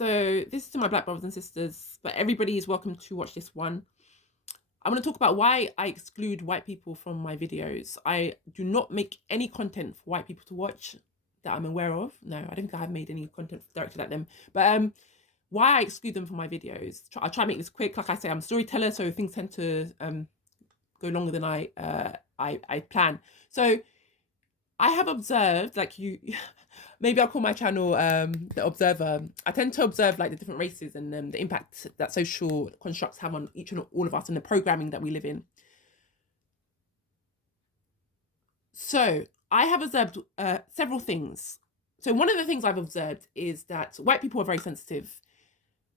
So this is to my black brothers and sisters, but everybody is welcome to watch this one. I'm going to talk about why I exclude white people from my videos. I do not make any content for white people to watch that I'm aware of. No, I don't think I have made any content directed at them. But why I exclude them from my videos. I'll try to make this quick. Like I say, I'm a storyteller, so things tend to go longer than I plan. So I have observed, like maybe I'll call my channel The Observer. I tend to observe like the different races and the impact that social constructs have on each and all of us and the programming that we live in. So I have observed several things. So one of the things I've observed is that white people are very sensitive.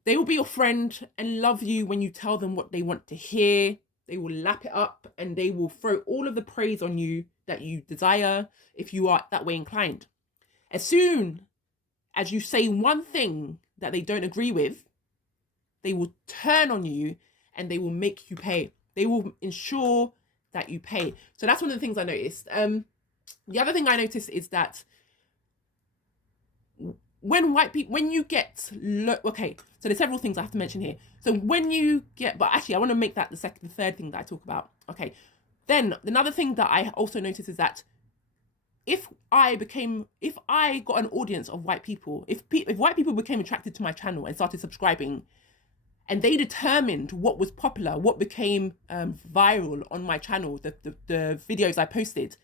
They will be your friend and love you when you tell them what they want to hear. They will lap it up and they will throw all of the praise on you that you desire if you are that way inclined. As soon as you say one thing that they don't agree with, they will turn on you and they will make you pay. They will ensure that you pay. So that's one of the things I noticed. The other thing I noticed is that when you get, okay, so there's several things I have to mention here. So when you get, but actually I want to make that the third thing that I talk about. Okay. Then another thing that I also noticed is that if I got an audience of white people, if white people became attracted to my channel and started subscribing, and they determined what was popular, what became viral on my channel, the videos I posted,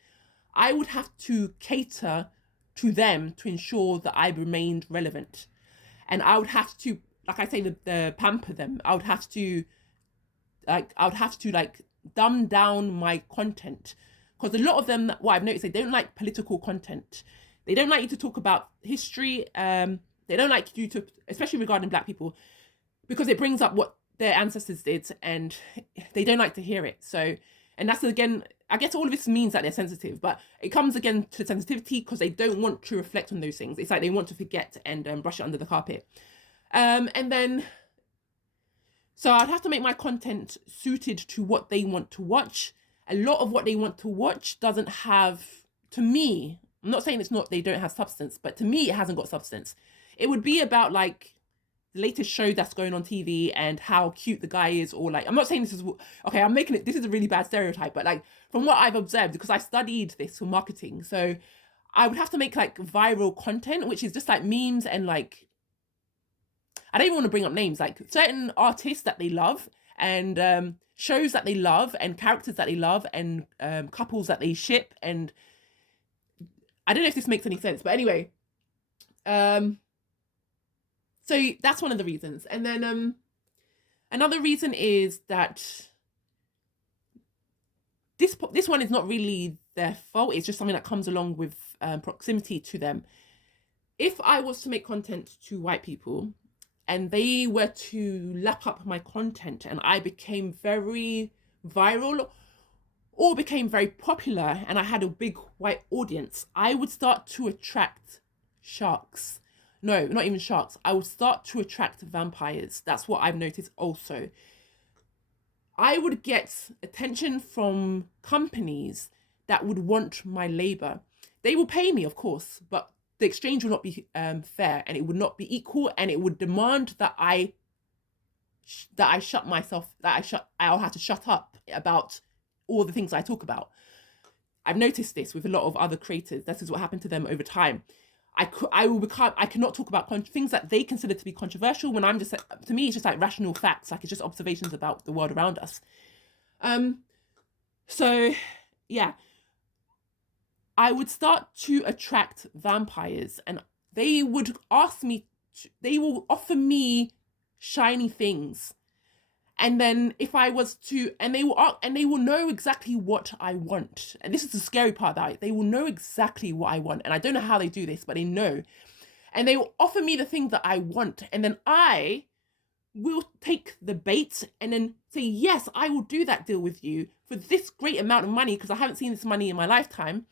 I would have to cater to them to ensure that I remained relevant. And I would have to, like I say, the pamper them. I would have to dumb down my content. Because a lot of them, what I've noticed, they don't like political content. They don't like you to talk about history. They don't like you to, especially regarding black people, because it brings up what their ancestors did and they don't like to hear it. So, and that's again, I guess all of this means that they're sensitive, but it comes again to sensitivity because they don't want to reflect on those things. It's like they want to forget and brush it under the carpet. And then, so I'd have to make my content suited to what they want to watch. A lot of what they want to watch doesn't have, to me, I'm not saying they don't have substance, but to me, it hasn't got substance. It would be about like the latest show that's going on TV and how cute the guy is, or like, I'm not saying this is, okay, this is a really bad stereotype, but like from what I've observed, because I studied this for marketing, so I would have to make like viral content, which is just like memes and like, I don't even want to bring up names, like certain artists that they love and shows that they love and characters that they love and couples that they ship. And I don't know if this makes any sense, but anyway, so that's one of the reasons. And then another reason is that this one is not really their fault. It's just something that comes along with proximity to them. If I was to make content to white people and they were to lap up my content and I became very viral or became very popular and I had a big white audience, I would start to attract sharks. No, not even sharks. I would start to attract vampires. That's what I've noticed also. I would get attention from companies that would want my labor. They will pay me, of course, but the exchange will not be fair and it would not be equal, and it would demand that I'll have to shut up about all the things I talk about. I've noticed this with a lot of other creators. This is what happened to them over time. I cannot talk about things that they consider to be controversial when I'm just, to me, it's just like rational facts. Like it's just observations about the world around us. So yeah, I would start to attract vampires and they would they will offer me shiny things. And then if I was to, and they will know exactly what I want. And this is the scary part, that they will know exactly what I want. And I don't know how they do this, but they know. And they will offer me the thing that I want. And then I will take the bait and then say, yes, I will do that deal with you for this great amount of money because I haven't seen this money in my lifetime.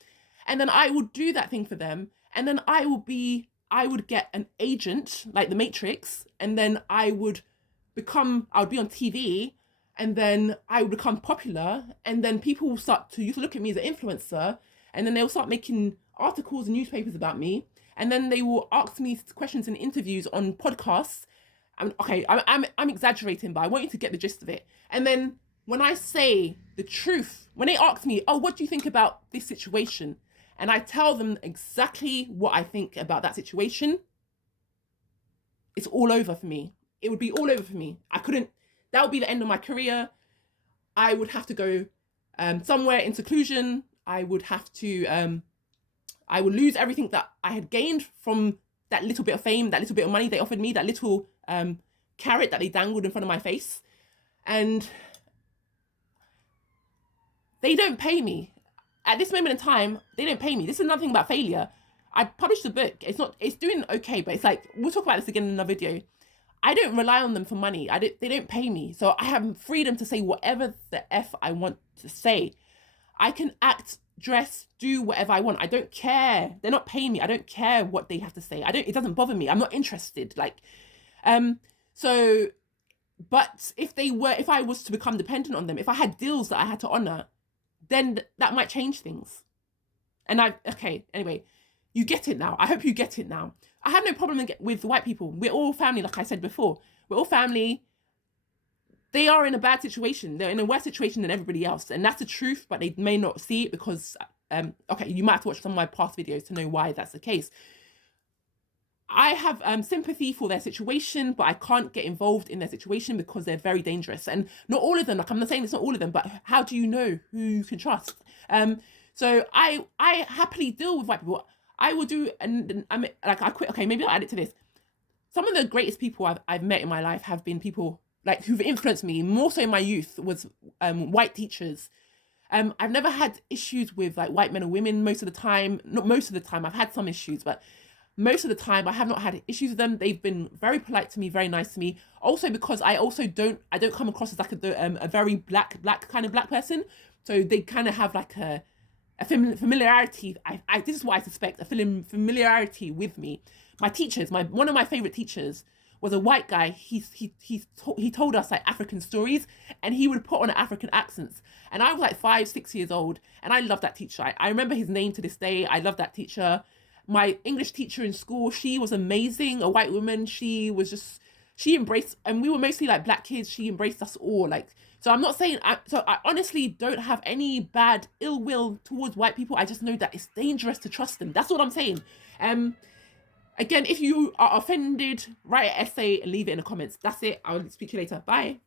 And then I will do that thing for them. And then I would get an agent like the Matrix. And then I would be on TV, and then I would become popular, and then people will start to look at me as an influencer, and then they'll start making articles and newspapers about me, and then they will ask me questions in interviews on podcasts. I'm exaggerating, but I want you to get the gist of it. And then when I say the truth, when they ask me, oh, what do you think about this situation? And I tell them exactly what I think about that situation, it's all over for me. It would be all over for me. That would be the end of my career. I would have to go somewhere in seclusion. I would lose everything that I had gained from that little bit of fame, that little bit of money they offered me, that little carrot that they dangled in front of my face. And they don't pay me. At this moment in time, they don't pay me. This is another thing about failure. I published a book. It's doing okay, but it's like, we'll talk about this again in another video. I don't rely on them for money. They don't pay me. So I have freedom to say whatever the F I want to say. I can act, dress, do whatever I want. I don't care. They're not paying me. I don't care what they have to say. It doesn't bother me. I'm not interested. But if I was to become dependent on them, if I had deals that I had to honor, then that might change things. Anyway, you get it now. I hope you get it now. I have no problem with white people. We're all family, like I said before. We're all family. They are in a bad situation. They're in a worse situation than everybody else. And that's the truth, but they may not see it because, you might have to watch some of my past videos to know why that's the case. I have sympathy for their situation, but I can't get involved in their situation because they're very dangerous. And not all of them, like I'm not saying it's not all of them, but how do you know who you can trust? So I happily deal with white people. I will do, and I mean, like I quit. Okay, maybe I'll add it to this. Some of the greatest people I've met in my life have been people like who've influenced me more so in my youth was white teachers. I've never had issues with like white men or women most of the time. Not most of the time. I've had some issues, but most of the time I have not had issues with them. They've been very polite to me, very nice to me. Also because I don't come across as like a very black kind of black person. So they kind of have like a familiarity. This is what I suspect, a familiarity with me. My teachers, one of my favorite teachers was a white guy. He told us like African stories, and he would put on African accents. And I was like 5-6 years old, and I loved that teacher. I remember his name to this day. I love that teacher. My English teacher in school, she was amazing. A white woman. She embraced, and we were mostly like black kids. She embraced us all. So I'm not saying, I honestly don't have any bad ill will towards white people. I just know that it's dangerous to trust them. That's what I'm saying. Again, if you are offended, write an essay and leave it in the comments. That's it. I'll speak to you later. Bye.